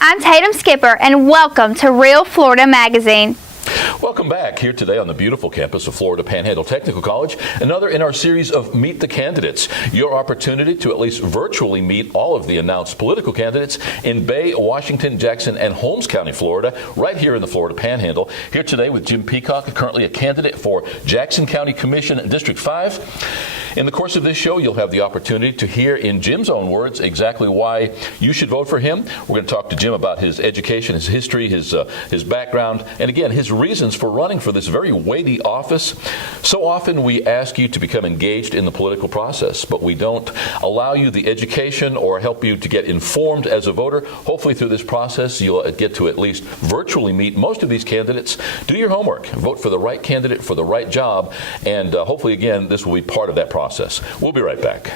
I'm Tatum Skipper, and welcome to Real Florida Magazine. Welcome back here today on the beautiful campus of Florida Panhandle Technical College, another in our series of Meet the Candidates, your opportunity to at least virtually meet all of the announced political candidates in Bay, Washington, Jackson, and Holmes County, Florida, right here in the Florida Panhandle. Here today with Jim Peacock, currently a candidate for Jackson County Commission District 5. In the course of this show, you'll have the opportunity to hear in Jim's own words exactly why you should vote for him. We're going to talk to Jim about his education, his history, his background, and again, his reasons for running for this very weighty office. So often we ask you to become engaged in the political process, but we don't allow you the education or help you to get informed as a voter. Hopefully through this process you'll get to at least virtually meet most of these candidates. Do your homework, vote for the right candidate for the right job, and hopefully again this will be part of that process. We'll be right back.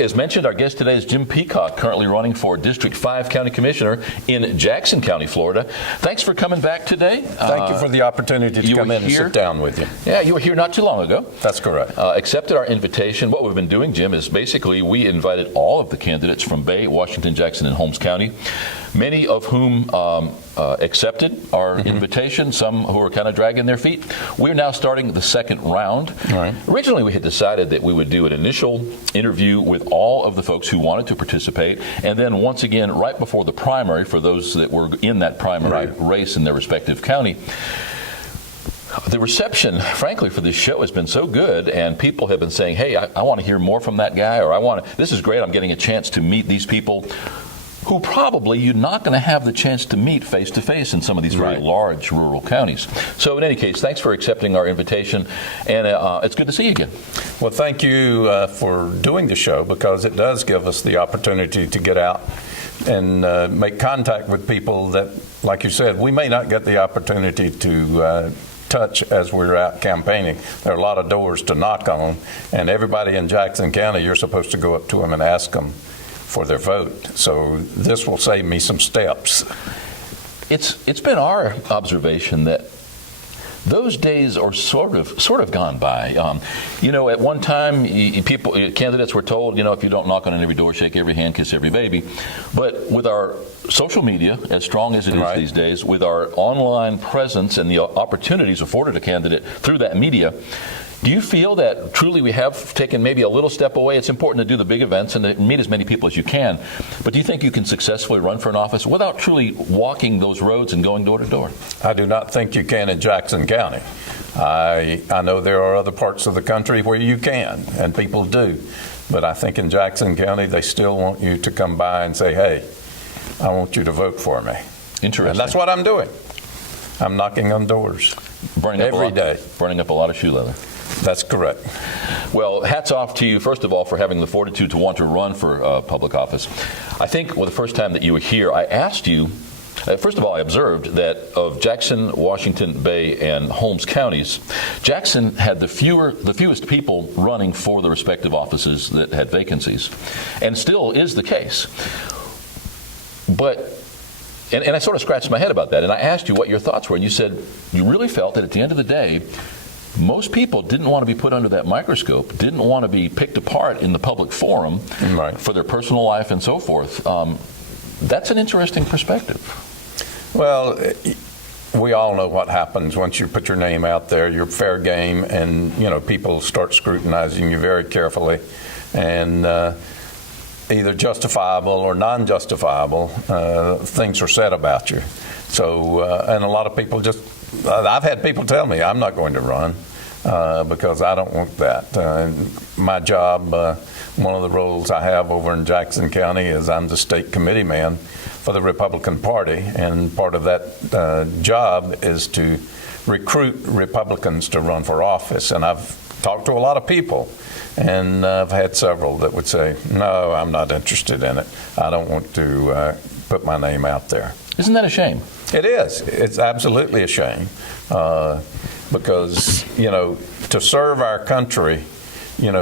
As mentioned, our guest today is Jim Peacock, currently running for District 5 County Commissioner in Jackson County, Florida. Thanks for coming back today. Thank you for the opportunity to come in and sit down with you. Yeah, you were here not too long ago. That's correct. Accepted our invitation. What we've been doing, Jim, is basically we invited all of the candidates from Bay, Washington, Jackson, and Holmes County, many of whom accepted our invitation, some who are kind of dragging their feet. We're now starting the second round. All right. Originally, we had decided that we would do an initial interview with all of the folks who wanted to participate, and then once again, right before the primary, for those that were in that primary race in their respective county. The reception, frankly, for this show has been so good, and people have been saying, hey, I want to hear more from that guy, or this is great, I'm getting a chance to meet these people who probably you're not going to have the chance to meet face-to-face in some of these very large rural counties. So in any case, thanks for accepting our invitation, and it's good to see you again. Well, thank you for doing the show, because it does give us the opportunity to get out and make contact with people that, like you said, we may not get the opportunity to touch as we're out campaigning. There are a lot of doors to knock on, and everybody in Jackson County, you're supposed to go up to them and ask them for their vote. So this will save me some steps. It's been our observation that those days are sort of gone by. At one time, candidates were told, if you don't knock on every door, shake every hand, kiss every baby. But with our social media, as strong as it is these days, with our online presence and the opportunities afforded a candidate through that media, do you feel that truly we have taken maybe a little step away? It's important to do the big events and to meet as many people as you can, but do you think you can successfully run for an office without truly walking those roads and going door to door? I do not think you can in Jackson County. I know there are other parts of the country where you can, and people do, but I think in Jackson County they still want you to come by and say, hey, I want you to vote for me. Interesting. And that's what I'm doing. I'm knocking on doors every day. Burning up a lot of shoe leather. That's correct. Well, hats off to you, first of all, for having the fortitude to want to run for public office. I think the first time that you were here, I asked you, first of all, I observed that of Jackson, Washington, Bay, and Holmes counties, Jackson had the fewest people running for the respective offices that had vacancies, and still is the case. But and I sort of scratched my head about that, and I asked you what your thoughts were, and you said you really felt that at the end of the day, most people didn't want to be put under that microscope, didn't want to be picked apart in the public forum for their personal life and so forth. That's an interesting perspective. Well, we all know what happens once you put your name out there. You're fair game, and people start scrutinizing you very carefully, and either justifiable or non-justifiable things are said about you. So, and a lot of people I've had people tell me I'm not going to run because I don't want that. My job, one of the roles I have over in Jackson County is I'm the state committee man for the Republican Party, and part of that job is to recruit Republicans to run for office. And I've talked to a lot of people, and I've had several that would say, no, I'm not interested in it. I don't want to put my name out there. Isn't that a shame? It is. It's absolutely a shame because, to serve our country,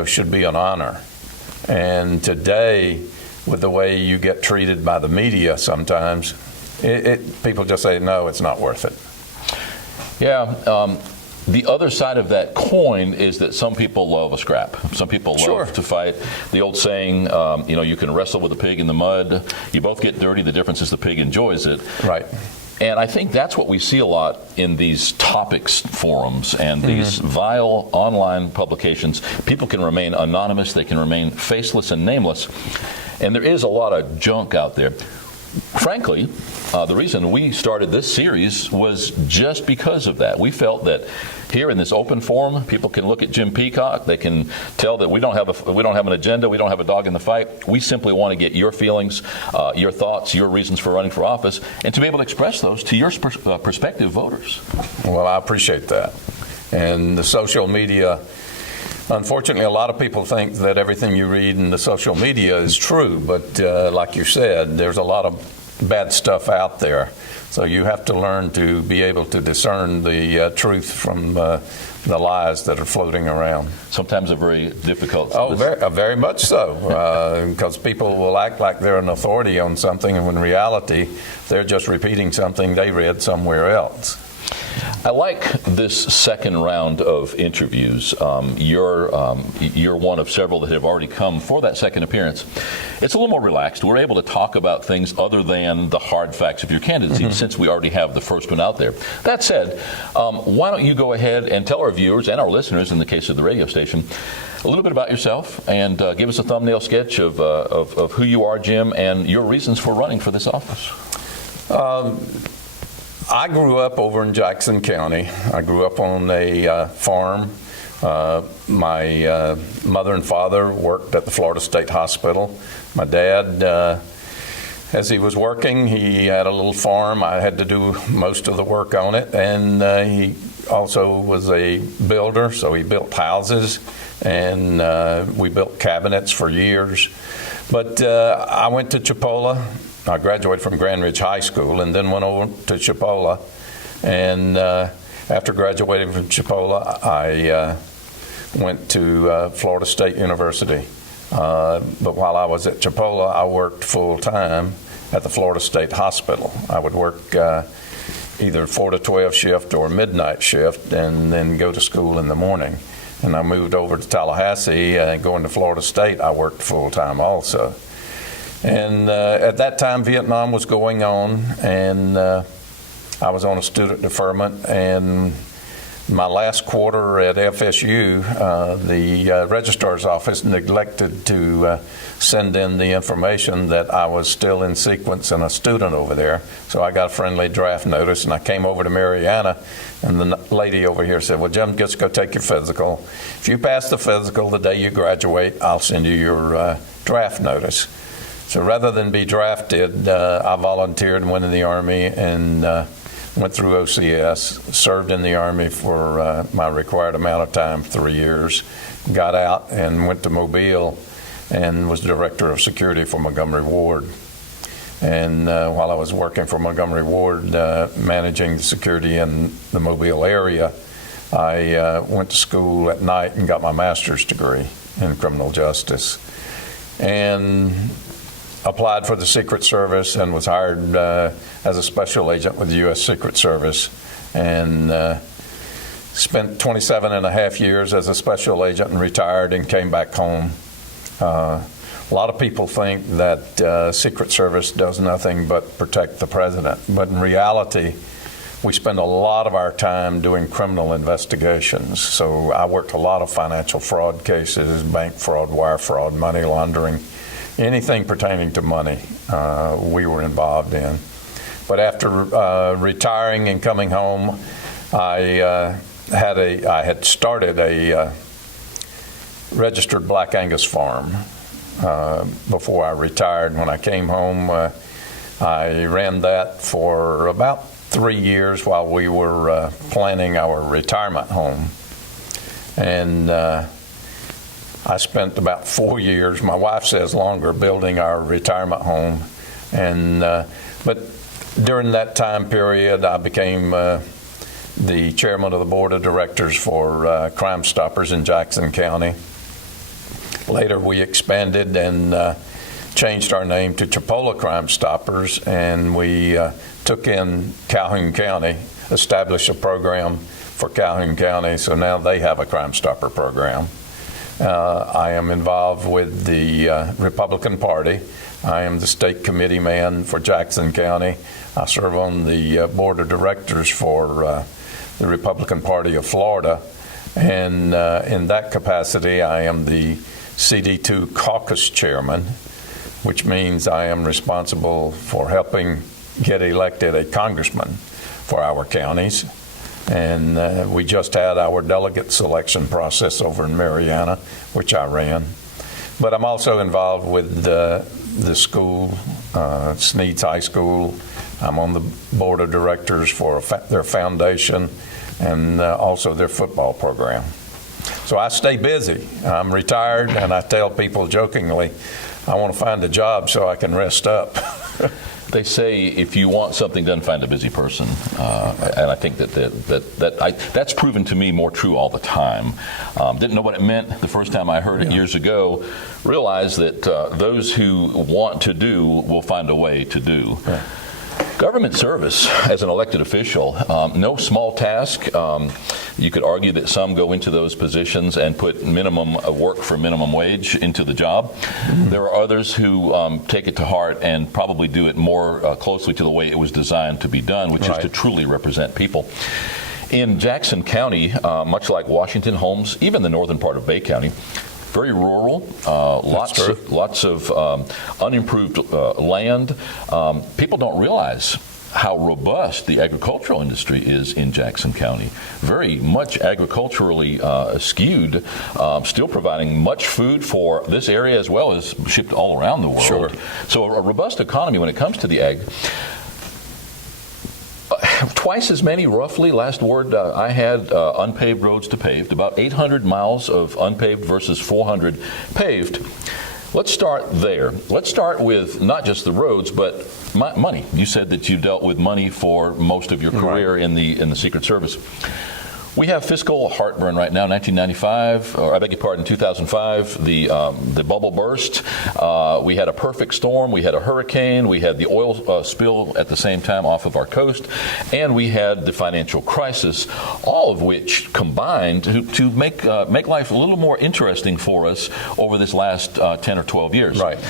should be an honor. And today, with the way you get treated by the media sometimes, people just say, no, it's not worth it. Yeah. The other side of that coin is that some people love a scrap. Some people love to fight. The old saying, you can wrestle with a pig in the mud. You both get dirty. The difference is the pig enjoys it. Right. And I think that's what we see a lot in these topics forums and these vile online publications. People can remain anonymous. They can remain faceless and nameless. And there is a lot of junk out there. Frankly, the reason we started this series was just because of that. We felt that here in this open forum, people can look at Jim Peacock. They can tell that we don't have an agenda. We don't have a dog in the fight. We simply want to get your feelings, your thoughts, your reasons for running for office, and to be able to express those to your prospective voters. Well, I appreciate that. And the social media, unfortunately, a lot of people think that everything you read in the social media is true, but like you said, there's a lot of bad stuff out there. So you have to learn to be able to discern the truth from the lies that are floating around. Sometimes a very difficult. Oh, very much so, because people will act like they're an authority on something, and when in reality, they're just repeating something they read somewhere else. I like this second round of interviews. You're one of several that have already come for that second appearance. It's a little more relaxed. We're able to talk about things other than the hard facts of your candidacy, since we already have the first one out there. That said, why don't you go ahead and tell our viewers and our listeners, in the case of the radio station, a little bit about yourself, and give us a thumbnail sketch of who you are, Jim, and your reasons for running for this office. I grew up over in Jackson County. I grew up on a farm. My mother and father worked at the Florida State Hospital. My dad, as he was working, he had a little farm. I had to do most of the work on it, and he also was a builder, so he built houses, and we built cabinets for years. But I went to Chipola. I graduated from Grand Ridge High School and then went over to Chipola. And after graduating from Chipola, I went to Florida State University. But while I was at Chipola, I worked full-time at the Florida State Hospital. I would work either 4 to 12 shift or midnight shift, and then go to school in the morning. And I moved over to Tallahassee, and going to Florida State, I worked full-time also. And at that time, Vietnam was going on, and I was on a student deferment. And my last quarter at FSU, the registrar's office neglected to send in the information that I was still in sequence and a student over there. So I got a friendly draft notice, and I came over to Mariana, and the lady over here said, well, Jim, just go take your physical. If you pass the physical the day you graduate, I'll send you your draft notice. So rather than be drafted, I volunteered and went in the Army, and went through OCS, served in the Army for my required amount of time, 3 years, got out and went to Mobile and was Director of Security for Montgomery Ward. And while I was working for Montgomery Ward, managing the security in the Mobile area, I went to school at night and got my master's degree in criminal justice. And applied for the Secret Service and was hired as a special agent with the U.S. Secret Service, and spent 27 and a half years as a special agent and retired and came back home. A lot of people think that Secret Service does nothing but protect the president, but in reality, we spend a lot of our time doing criminal investigations. So I worked a lot of financial fraud cases, bank fraud, wire fraud, money laundering. Anything pertaining to money, we were involved in. But after retiring and coming home, I had started a registered Black Angus farm before I retired. When I came home, I ran that for about 3 years while we were planning our retirement home. And I spent about 4 years, my wife says longer, building our retirement home. And but during that time period, I became the chairman of the board of directors for Crime Stoppers in Jackson County. Later, we expanded and changed our name to Chipola Crime Stoppers, and we took in Calhoun County, established a program for Calhoun County, so now they have a Crime Stopper program. I am involved with the Republican Party. I am the state committee man for Jackson County. I serve on the board of directors for the Republican Party of Florida, and in that capacity I am the CD2 caucus chairman, which means I am responsible for helping get elected a congressman for our counties. And we just had our delegate selection process over in Mariana, which I ran. But I'm also involved with the school, Sneads High School. I'm on the board of directors for their foundation and also their football program. So I stay busy. I'm retired, and I tell people jokingly, I want to find a job so I can rest up. They say if you want something done, find a busy person, and I think that's proven to me more true all the time. Didn't know what it meant the first time I heard it years ago. Realized that those who want to do will find a way to do. Right. Government service as an elected official, no small task. You could argue that some go into those positions and put minimum work for minimum wage into the job. Mm-hmm. There are others who take it to heart and probably do it more closely to the way it was designed to be done, which is to truly represent people. In Jackson County, much like Washington, Holmes, even the northern part of Bay County, very rural, lots of unimproved land. People don't realize how robust the agricultural industry is in Jackson County. Very much agriculturally skewed, still providing much food for this area as well as shipped all around the world. Sure. So a robust economy when it comes to the ag. Twice as many, roughly, last word I had, unpaved roads to paved, about 800 miles of unpaved versus 400 paved. Let's start there. Let's start with not just the roads, but money. You said that you dealt with money for most of your career in the Secret Service. We have fiscal heartburn right now. 1995, or I beg your pardon, 2005, the bubble burst. We had a perfect storm. We had a hurricane. We had the oil spill at the same time off of our coast, and we had the financial crisis. All of which combined to make life a little more interesting for us over this last 10 or 12 years. Right.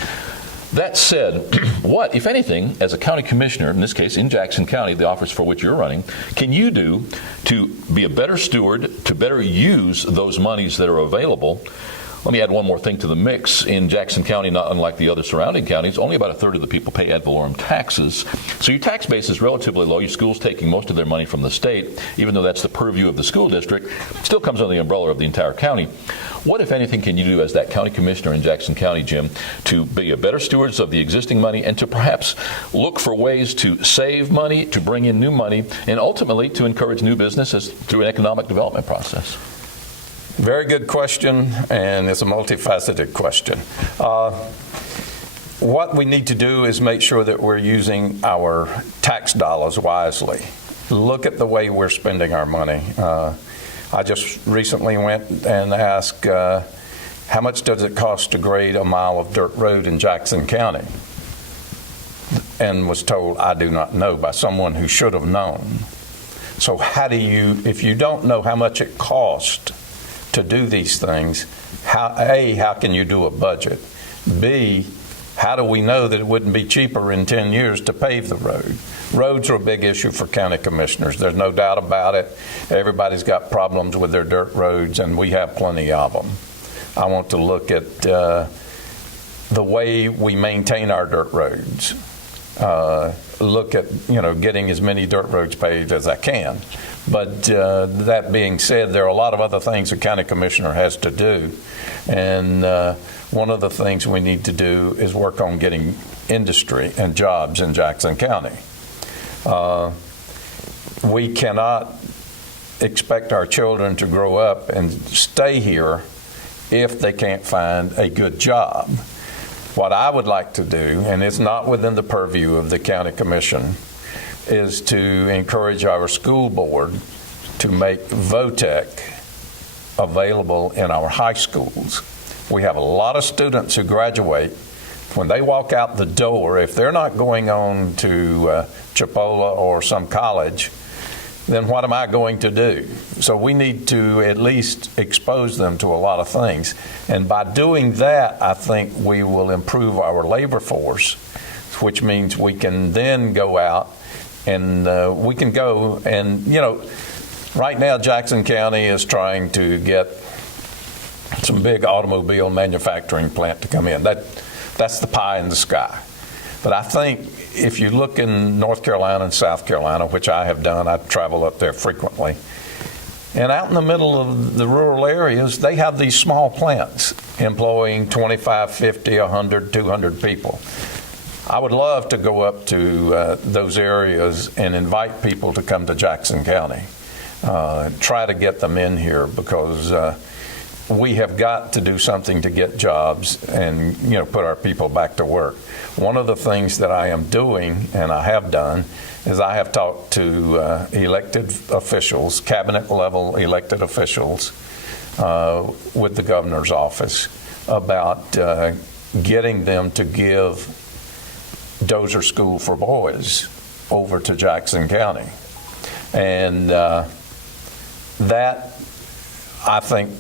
That said, what, if anything, as a county commissioner, in this case in Jackson County, the office for which you're running, can you do to be a better steward, to better use those monies that are available? Let me add one more thing to the mix. In Jackson County, not unlike the other surrounding counties, only about a third of the people pay ad valorem taxes. So your tax base is relatively low. Your school's taking most of their money from the state, even though that's the purview of the school district. It still comes under the umbrella of the entire county. What, if anything, can you do as that county commissioner in Jackson County, Jim, to be a better stewards of the existing money and to perhaps look for ways to save money, to bring in new money, and ultimately to encourage new businesses through an economic development process? Very good question, and it's a multifaceted question. What we need to do is make sure that we're using our tax dollars wisely. Look at the way we're spending our money. I just recently went and asked, how much does it cost to grade a mile of dirt road in Jackson County? And was told, I do not know, by someone who should have known. So how do you, if you don't know how much it costs to do these things, how can you do a budget? B, how do we know that it wouldn't be cheaper in 10 years to pave the road? Roads are a big issue for county commissioners. There's no doubt about it. Everybody's got problems with their dirt roads, and we have plenty of them. I want to look at the way we maintain our dirt roads. Look at, getting as many dirt roads paved as I can. But that being said, there are a lot of other things a county commissioner has to do. And one of the things we need to do is work on getting industry and jobs in Jackson County. We cannot expect our children to grow up and stay here if they can't find a good job. What I would like to do, and it's not within the purview of the county commission, is to encourage our school board to make VOTEC available in our high schools. We have a lot of students who graduate When they walk out the door, if they're not going on to Chipola or some college, then what am I going to do? So we need to at least expose them to a lot of things. And by doing that, I think we will improve our labor force, which means we can then go out and we can go and, right now Jackson County is trying to get some big automobile manufacturing plant to come in. That's the pie in the sky. But I think if you look in North Carolina and South Carolina, which I have done, I travel up there frequently, and out in the middle of the rural areas, they have these small plants employing 25, 50, 100, 200 people. I would love to go up to those areas and invite people to come to Jackson County, try to get them in here, because we have got to do something to get jobs and put our people back to work. One of the things that I am doing, and I have done, is I have talked to elected officials, cabinet level elected officials with the governor's office about getting them to give Dozier School for Boys over to Jackson County. And that, I think,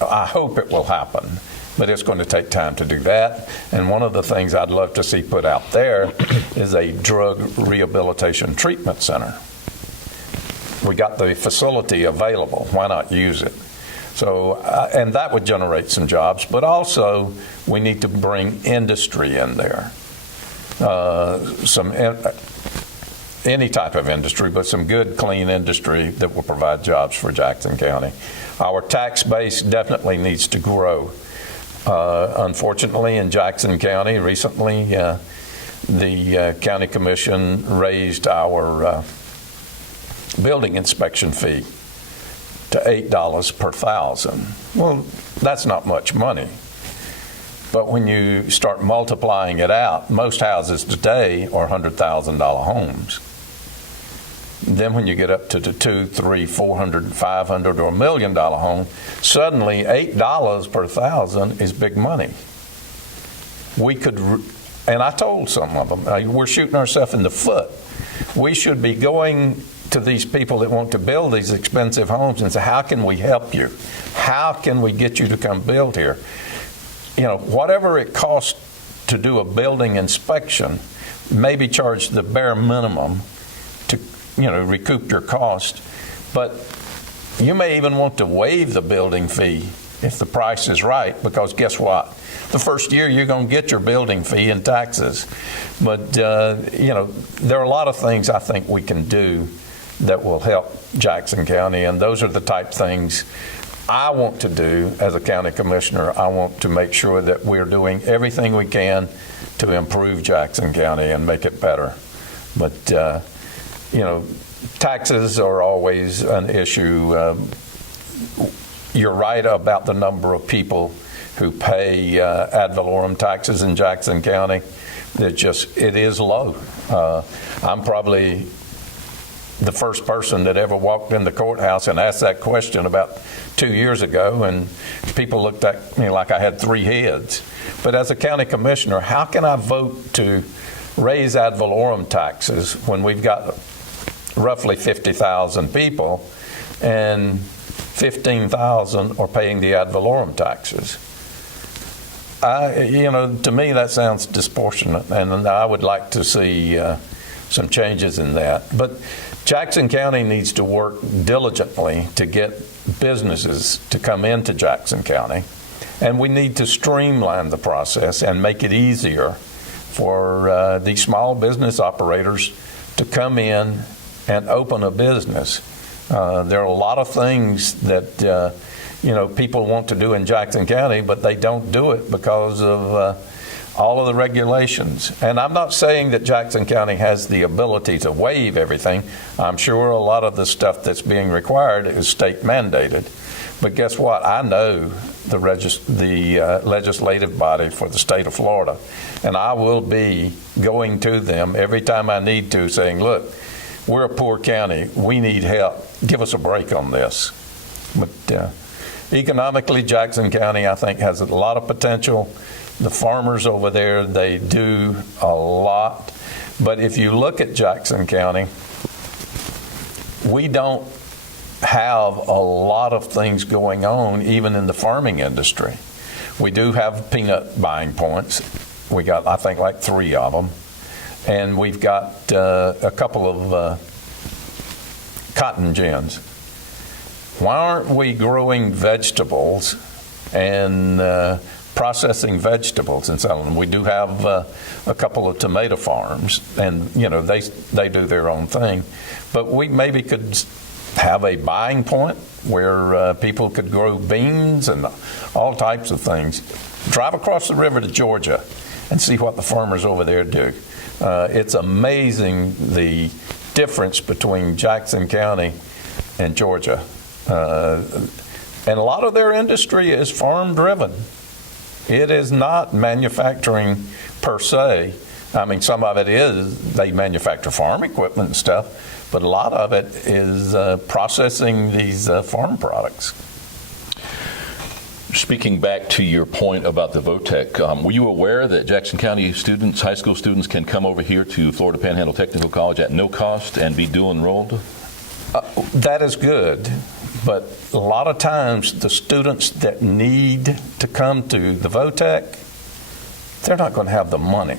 I hope it will happen, but it's going to take time to do that. And one of the things I'd love to see put out there is a drug rehabilitation treatment center. We got the facility available. Why not use it? So, and that would generate some jobs, but also we need to bring industry in there. Any type of industry, but some good, clean industry that will provide jobs for Jackson County. Our tax base definitely needs to grow. Unfortunately, in Jackson County, recently, the county commission raised our building inspection fee to $8 per thousand. Well, that's not much money. But when you start multiplying it out, most houses today are $100,000 homes. Then when you get up to the $200,000, $300,000, $400,000, $500,000, or $1 million home, suddenly $8 per thousand is big money. We could, and I told some of them, we're shooting ourselves in the foot. We should be going to these people that want to build these expensive homes and say, how can we help you? How can we get you to come build here? Whatever it costs to do a building inspection, maybe charge the bare minimum to, recoup your cost. But you may even want to waive the building fee if the price is right, because guess what? The first year you're going to get your building fee and taxes. But, there are a lot of things I think we can do that will help Jackson County, and those are the type things I want to do as a county commissioner. I want to make sure that we're doing everything we can to improve Jackson County and make it better. But, taxes are always an issue. You're right about the number of people who pay ad valorem taxes in Jackson County. It is low. I'm probably the first person that ever walked in the courthouse and asked that question about 2 years ago, and people looked at me like I had three heads. But as a county commissioner, how can I vote to raise ad valorem taxes when we've got roughly 50,000 people and 15,000 are paying the ad valorem taxes? To me that sounds disproportionate, and I would like to see some changes in that. But Jackson County needs to work diligently to get businesses to come into Jackson County, and we need to streamline the process and make it easier for these small business operators to come in and open a business. There are a lot of things that people want to do in Jackson County, but they don't do it because of all of the regulations. And I'm not saying that Jackson County has the ability to waive everything. I'm sure a lot of the stuff that's being required is state mandated. But guess what? I know the legislative body for the state of Florida, and I will be going to them every time I need to, saying, look, we're a poor county. We need help. Give us a break on this. But economically, Jackson County, I think, has a lot of potential. The farmers over there, they do a lot. But if you look at Jackson County, we don't have a lot of things going on even in the farming industry. We do have peanut buying points. We got, I think, like 3 of them. And we've got a couple of cotton gins. Why aren't we growing vegetables and processing vegetables and selling them? We do have a couple of tomato farms, and they do their own thing. But we maybe could have a buying point where people could grow beans and all types of things. Drive across the river to Georgia and see what the farmers over there do. It's amazing the difference between Jackson County and Georgia. And a lot of their industry is farm driven. It is not manufacturing per se. I mean, some of it is, they manufacture farm equipment and stuff, but a lot of it is processing these farm products. Speaking back to your point about the VOTEC, were you aware that Jackson County students, high school students, can come over here to Florida Panhandle Technical College at no cost and be dual enrolled? That is good, but a lot of times the students that need to come to the VOTEC, they're not going to have the money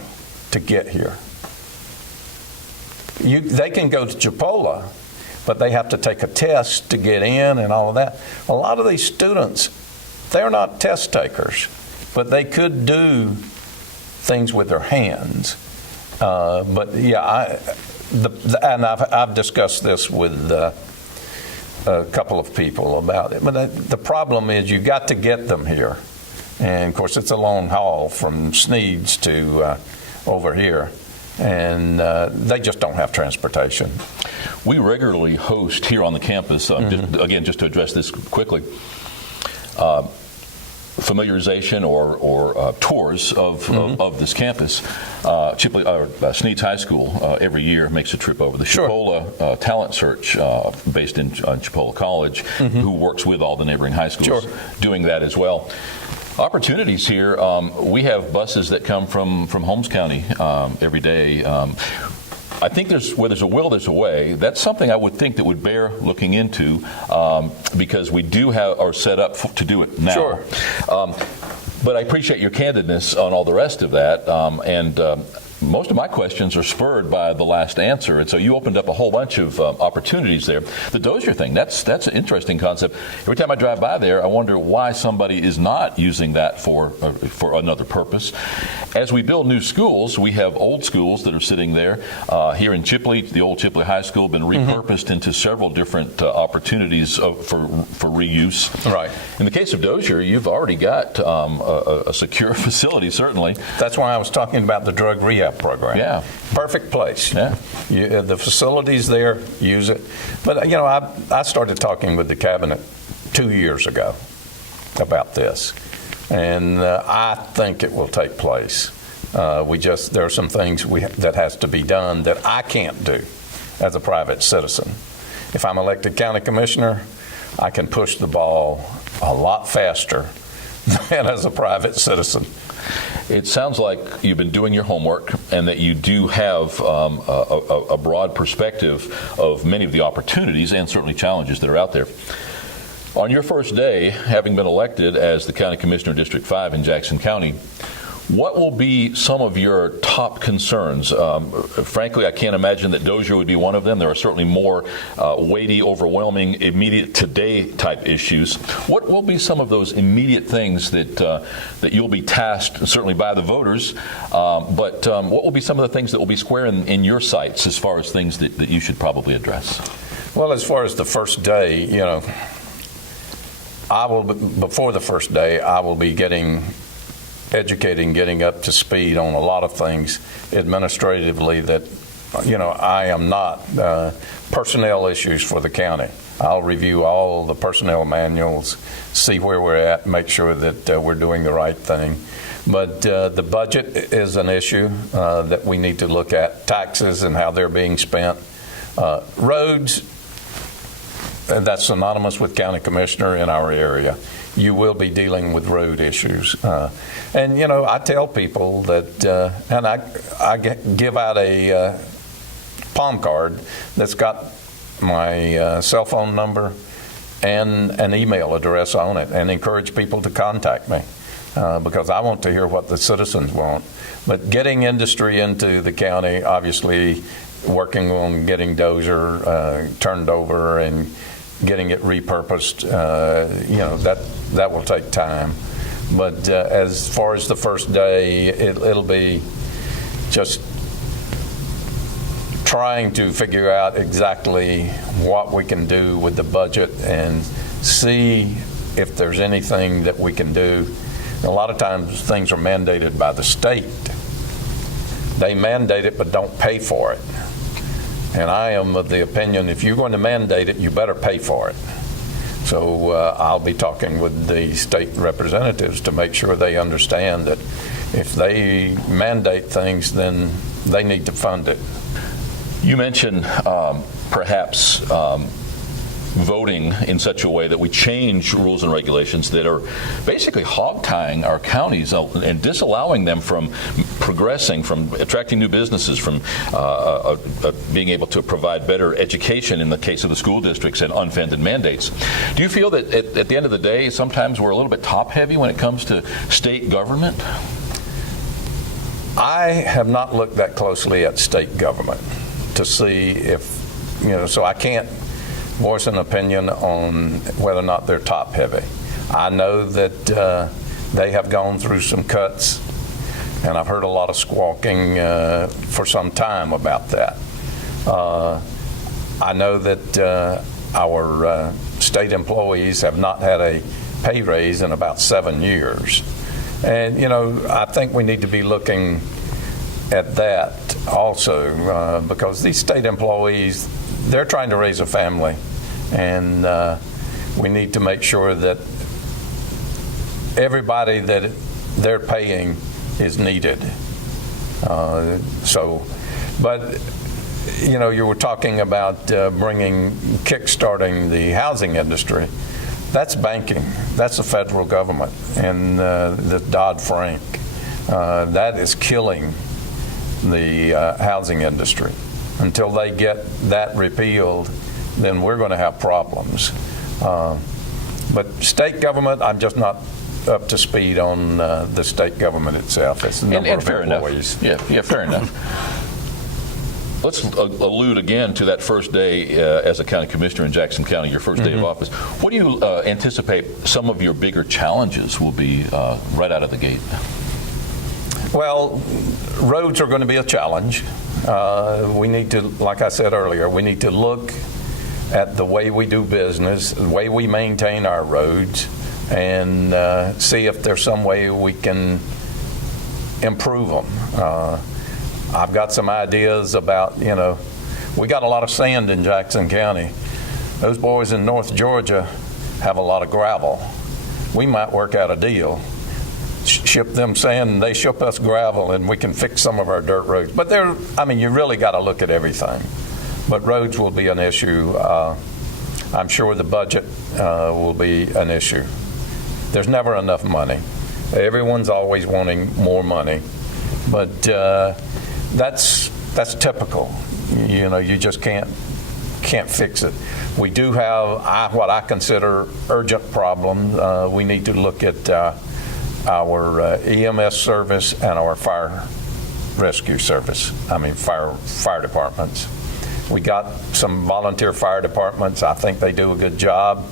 to get here. They can go to Chipola, but they have to take a test to get in and all of that. A lot of these students, they're not test takers, but they could do things with their hands. But yeah, and I've discussed this with a couple of people about it. But the problem is you got to get them here, and of course it's a long haul from Sneed's to over here, and they just don't have transportation. We regularly host here on the campus. Just to address this quickly. Familiarization or tours of this campus. Sneed's High School every year makes a trip over. The Chipola Talent Search, based in Chipola College, who works with all the neighboring high schools, doing that as well. Opportunities here. We have buses that come from Holmes County every day. I think where there's a will, there's a way. That's something I would think that would bear looking into, because we are set up to do it now. Sure. But I appreciate your candidness on all the rest of that, and most of my questions are spurred by the last answer, and so you opened up a whole bunch of opportunities there. The Dozier thing, that's an interesting concept. Every time I drive by there, I wonder why somebody is not using that for another purpose. As we build new schools, we have old schools that are sitting there. Here in Chipley, the old Chipley High School, been repurposed into several different opportunities for reuse. Right. In the case of Dozier, you've already got a secure facility, certainly. That's why I was talking about the drug rehab program. Yeah. Perfect place. Yeah. The facilities there, use it. But, I started talking with the cabinet 2 years ago about this, and I think it will take place. There are some things that has to be done that I can't do as a private citizen. If I'm elected county commissioner, I can push the ball a lot faster than as a private citizen. It sounds like you've been doing your homework and that you do have a broad perspective of many of the opportunities and certainly challenges that are out there. On your first day, having been elected as the County Commissioner of District 5 in Jackson County, what will be some of your top concerns? Frankly, I can't imagine that Dozier would be one of them. There are certainly more weighty, overwhelming, immediate today type issues. What will be some of those immediate things that you'll be tasked, certainly by the voters, but what will be some of the things that will be square in your sights as far as things that you should probably address? Well, as far as the first day, before the first day, I will be getting up to speed on a lot of things administratively that, I am not personnel issues for the county. I'll review all the personnel manuals, see where we're at, make sure that we're doing the right thing. But the budget is an issue that we need to look at, taxes and how they're being spent. Roads, and that's synonymous with county commissioner in our area. you will be dealing with road issues. And I tell people that, and I give out a palm card that's got my cell phone number and an email address on it, and encourage people to contact me because I want to hear what the citizens want. But getting industry into the county, obviously working on getting Dozier turned over and getting it repurposed, that will take time. But as far as the first day, it'll be just trying to figure out exactly what we can do with the budget and see if there's anything that we can do. A lot of times things are mandated by the state. They mandate it but don't pay for it. And I am of the opinion, if you're going to mandate it, you better pay for it. So I'll be talking with the state representatives to make sure they understand that if they mandate things, then they need to fund it. You mentioned perhaps voting in such a way that we change rules and regulations that are basically hog-tying our counties and disallowing them from progressing, from attracting new businesses, from being able to provide better education in the case of the school districts and unfunded mandates. Do you feel that at the end of the day, sometimes we're a little bit top-heavy when it comes to state government? I have not looked that closely at state government to see if, so I can't voice an opinion on whether or not they're top heavy. I know that they have gone through some cuts, and I've heard a lot of squawking for some time about that. I know that our state employees have not had a pay raise in about 7 years. And, I think we need to be looking at that also because these state employees, they're trying to raise a family, and we need to make sure that everybody that they're paying is needed. But you were talking about kickstarting the housing industry. That's banking. That's the federal government and the Dodd-Frank. That is killing the housing industry. Until they get that repealed, then we're going to have problems. But state government, I'm just not up to speed on the state government itself. It's the number of employees. Yeah, fair enough. Let's allude again to that first day as a county commissioner in Jackson County, your first day of office. What do you anticipate some of your bigger challenges will be right out of the gate? Well, roads are going to be a challenge. We need to, like I said earlier, we need to look at the way we do business, the way we maintain our roads, and see if there's some way we can improve them. I've got some ideas about, we got a lot of sand in Jackson County. Those boys in North Georgia have a lot of gravel. We might work out a deal. Ship them sand and they ship us gravel, and we can fix some of our dirt roads. But you really got to look at everything. But roads will be an issue. I'm sure the budget will be an issue. There's never enough money. Everyone's always wanting more money, but that's typical. You just can't fix it. We do have what I consider urgent problems. We need to look at our EMS service and our fire rescue service. Fire departments. We got some volunteer fire departments. I think they do a good job.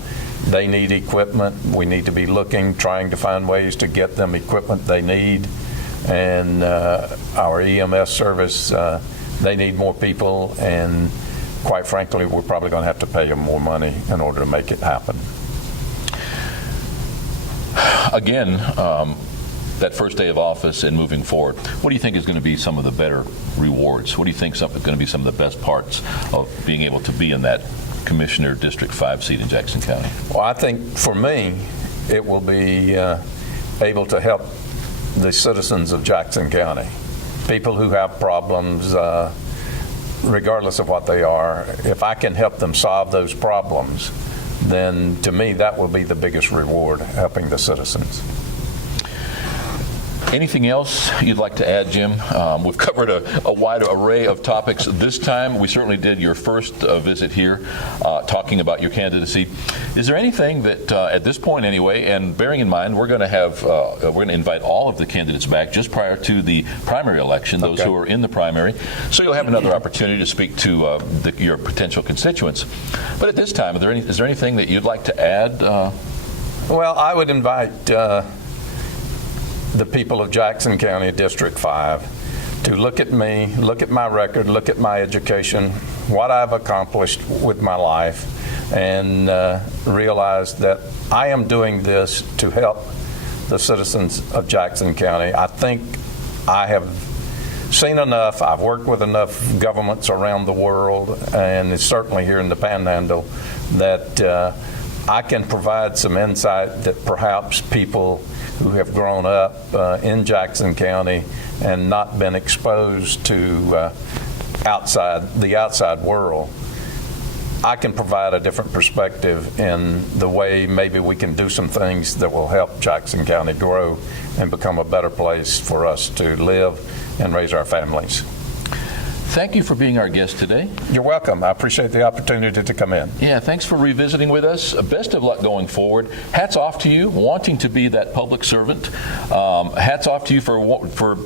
They need equipment. We need to be trying to find ways to get them equipment they need. And our EMS service, they need more people, and quite frankly, we're probably going to have to pay them more money in order to make it happen. Again, that first day of office and moving forward, what do you think is going to be some of the better rewards? What do you think is going to be some of the best parts of being able to be in that Commissioner District 5 seat in Jackson County? Well, I think for me, it will be able to help the citizens of Jackson County, people who have problems, regardless of what they are. If I can help them solve those problems, then to me that will be the biggest reward, helping the citizens. Anything else you'd like to add, Jim? We've covered a wide array of topics this time. We certainly did your first visit here, talking about your candidacy. Is there anything that, at this point anyway, and bearing in mind we're going to invite all of the candidates back just prior to the primary election, those who are in the primary, so you'll have another opportunity to speak to your potential constituents. But at this time, is there anything that you'd like to add? Well, I would invite the people of Jackson County District 5 to look at me, look at my record, look at my education, what I've accomplished with my life, and realize that I am doing this to help the citizens of Jackson County. I think I have seen enough. I've worked with enough governments around the world, and certainly here in the Panhandle, that I can provide some insight that perhaps people who have grown up in Jackson County and not been exposed to the outside world, I can provide a different perspective in the way maybe we can do some things that will help Jackson County grow and become a better place for us to live and raise our families. Thank you for being our guest today. You're welcome. I appreciate the opportunity to come in. Yeah, thanks for revisiting with us. Best of luck going forward. Hats off to you, wanting to be that public servant. Hats off to you for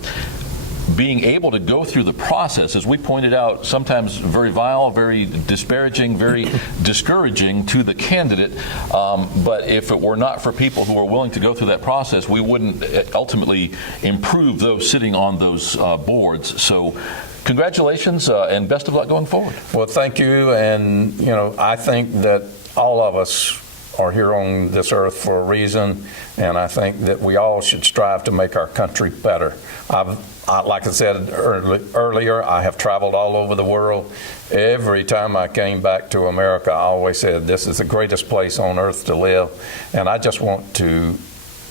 being able to go through the process, as we pointed out, sometimes very vile, very disparaging, very discouraging to the candidate. But if it were not for people who are willing to go through that process, we wouldn't ultimately improve those sitting on those boards. So congratulations and best of luck going forward. Well, thank you. And, I think that all of us are here on this earth for a reason, and I think that we all should strive to make our country better. Like I said earlier, I have traveled all over the world. Every time I came back to America, I always said, this is the greatest place on earth to live, and I just want to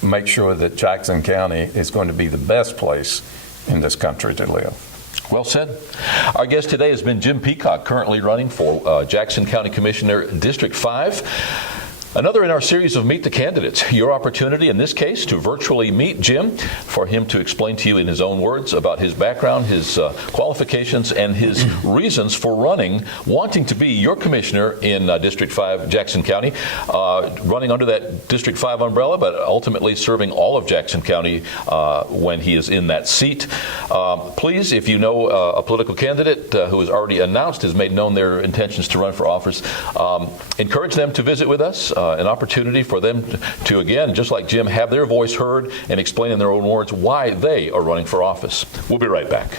make sure that Jackson County is going to be the best place in this country to live. Well said. Our guest today has been Jim Peacock, currently running for Jackson County Commissioner, District 5. Another in our series of Meet the Candidates. Your opportunity, in this case, to virtually meet Jim, for him to explain to you in his own words about his background, his qualifications, and his reasons for wanting to be your commissioner in District 5, Jackson County, running under that District 5 umbrella, but ultimately serving all of Jackson County when he is in that seat. Please, if you know a political candidate who has already announced, has made known their intentions to run for office, encourage them to visit with us. An opportunity for them to, again, just like Jim, have their voice heard and explain in their own words why they are running for office. We'll be right back.